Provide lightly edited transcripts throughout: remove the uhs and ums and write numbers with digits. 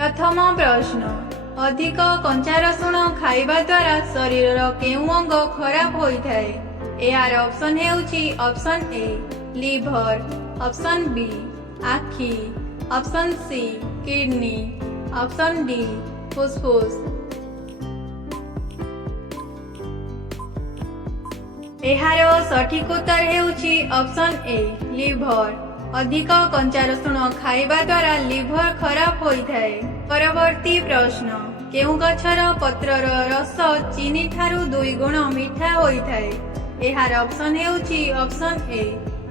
प्रथम प्रश्न, अधिक कंचा रसुण खाइबा द्वारा शरीर केउं अंग खराब होइथाय? यार ऑप्शन हेउची option A liver, option B आखि, option C kidney, option D फुसफुस। एहार सठिक उत्तर हेउची ऑप्शन ए लिवर। अधिक कंचा रसुण खाइबा द्वारा लिवर खराब होइथाय। परवर्ती प्रश्न, केउं गछर पत्रर रस चीनी ठारू 2 गुण मीठा होइथाय? एहार ऑप्शन हेउची ऑप्शन ए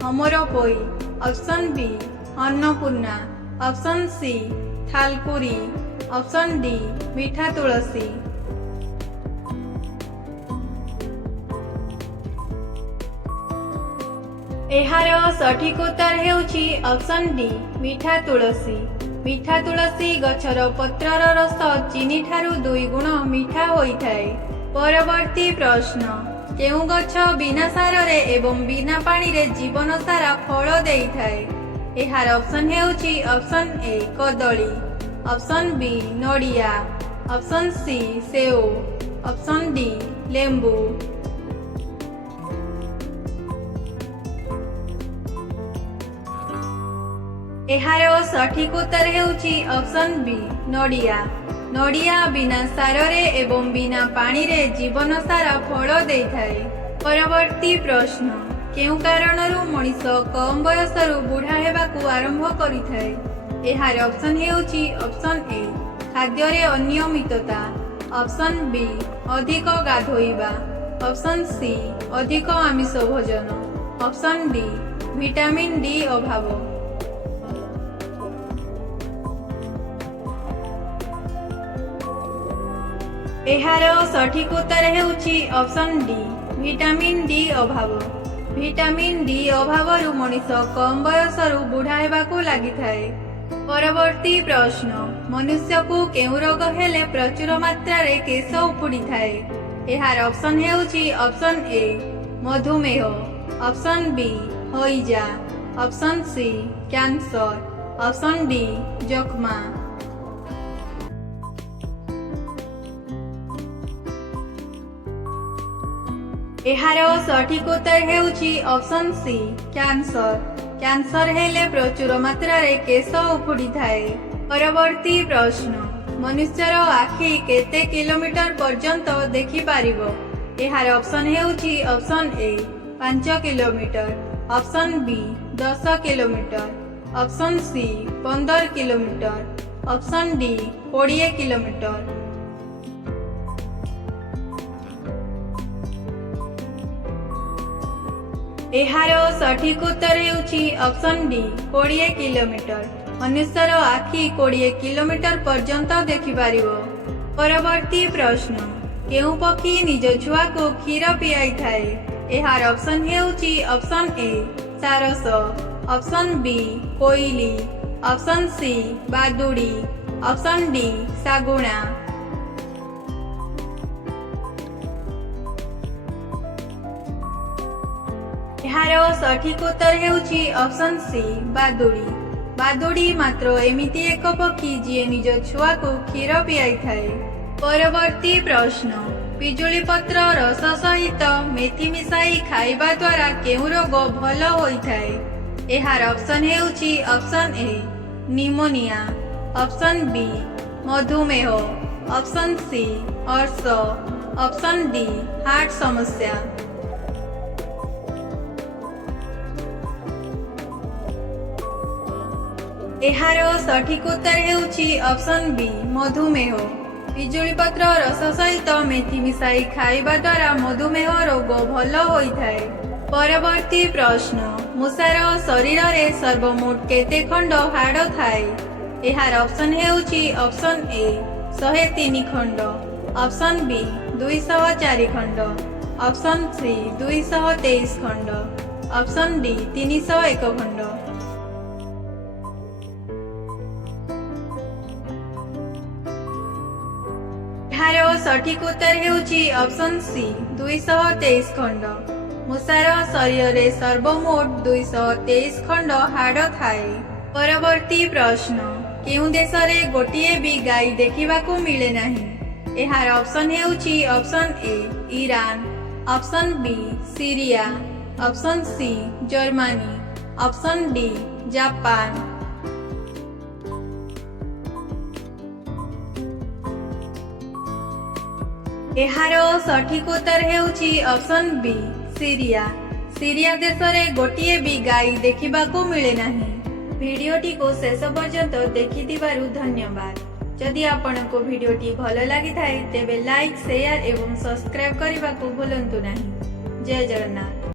अमरपोई, option B Annapurna, option C थालकुरी, ऑप्शन डी मीठा तुलसी। एहार सठिक उत्तर हेउची ऑप्शन डी मीठा तुलसी। मीठा तुलसी गछर पत्रर रस चीनी ठारू 2 गुण मीठा होइथाय। परवर्ती प्रश्न, केउं गछ बिना सारे एवं बिना पानी रे जीवन सारा फल देइथाय? एहार ऑप्शन हेउची ऑप्शन ए कदली, ऑप्शन बी नड़िया, ऑप्शन सी सेव, ऑप्शन डी लेंबू। एहार सठिक उत्तर हेउची ऑप्शन बी नड़िया। नड़िया बिना सारे एवं बिना पानी रे जीवन सारा फल देइथाय। परवर्ती प्रश्न, केउं कारणरू मनीष कम बयसरू बुढ़ा हेबाकू आरंभ करिथाय? एहार ऑप्शन हेउची ऑप्शन ए खाद्य रे अनियमितता, ऑप्शन बी अधिक गाधोइबा, ऑप्शन सी अधिक आमिष भोजन, ऑप्शन डी विटामिन डी अभाव। एहार सठिक उत्तर हेउची ऑप्शन डी विटामिन डी अभाव। विटामिन डी अभावरू मनीष कम बयसरू बुढ़ा हेबाकू लागिथाय। परवर्ती प्रश्न, मनुष्य को केउं रोग हेले प्रचुर मात्रा रे केश उपुड़िथाय? एहार ऑप्शन हेउची ऑप्शन ए मधुमेह, ऑप्शन बी हइजा, option C cancer, option D जख्मा। एहार सठिक उत्तर हेउची ऑप्शन सी कैंसर। कैंसर हेले प्रचुर मात्रा रे केश उपुड़िथाय। परवर्ती प्रश्न, मनुष्यर आखि केते किलोमीटर पर्यंत देखि पारिबो? एहार ऑप्शन हेउची option A 5 kilometre, option B 10 kilometre, option C 15 kilometre, option D 20 kilometre. एहार सठिक उत्तर हेउची ऑप्शन डी 20 किलोमीटर। मनुष्यर आखि 20 किलोमीटर पर्यंत देखि पारिबो। परवर्ती प्रश्न, केउं पक्षी निज छुआ को क्षीर पियाई थाए? एहार ऑप्शन हेउची ऑप्शन ए सारस, ऑप्शन बी कोइली, ऑप्शन सी बादुड़ी, ऑप्शन डी सागुणा। एहार सठिक उत्तर हेउची ऑप्शन सी बादुड़ी। बादुड़ी मात्र एमिति एक पक्षी जी निज छुआ को क्षीर पियाई थाए। परवर्ती प्रश्न, पिजुली पत्र रस सहित मेथी मिसाई खाइबा द्वारा केउं रोग भल होइथाय? एहार ऑप्शन हेउची option A pneumonia, option B मधुमेह, ऑप्शन सी अर्श, ऑप्शन डी हार्ट समस्या। एहार सठिक उत्तर हेउची ऑप्शन बी मधुमेह। पिजुली पत्र रस सहित मेथी मिसाई खाइबा द्वारा मधुमेह रोग भल होइथाय। परवर्ती प्रश्न, मूषार शरीर रे सर्वमोट केते खंड हाड़ थाए? एहार ऑप्शन हेउची ऑप्शन ए 103 खंड, ऑप्शन बी 204 खंड, ऑप्शन सी 223 खंड, ऑप्शन डी 301 खंड। एहार सठिक उत्तर हेउची ऑप्शन सी 223 खंड। मूषार शरीर रे सर्वमोट 223 खंड हाड़ थाए। परवर्ती प्रश्न, କେଉଁ ଦେଶରେ ଗୋଟିଏ ବି ଗାଈ ଦେଖିବାକୁ ମିଳେ ନାହିଁ? ଏହାର ଅପସନ୍ ହେଉଛି option A Iran, option B Syria, option C Germany, option D Japan. ଏହାର ସଠିକ ଉତ୍ତର ହେଉଛି ଅପସନ୍ ବି ସିରିଆ। ସିରିଆ ଦେଶରେ ଗୋଟିଏ ବି ଗାଈ ଦେଖିବାକୁ ମିଳେ ନାହିଁ। ଭିଡିଓଟିକୁ ଶେଷ ପର୍ଯ୍ୟନ୍ତ ଦେଖିଥିବାରୁ ଧନ୍ୟବାଦ। ଯଦି ଆପଣଙ୍କୁ ଭିଡିଓଟି ଭଲ ଲାଗିଥାଏ ତେବେ ଲାଇକ୍, ସେୟାର ଏବଂ ସବସ୍କ୍ରାଇବ୍ କରିବାକୁ ଭୁଲନ୍ତୁ ନାହିଁ। ଜୟ ଜଗନ୍ନାଥ।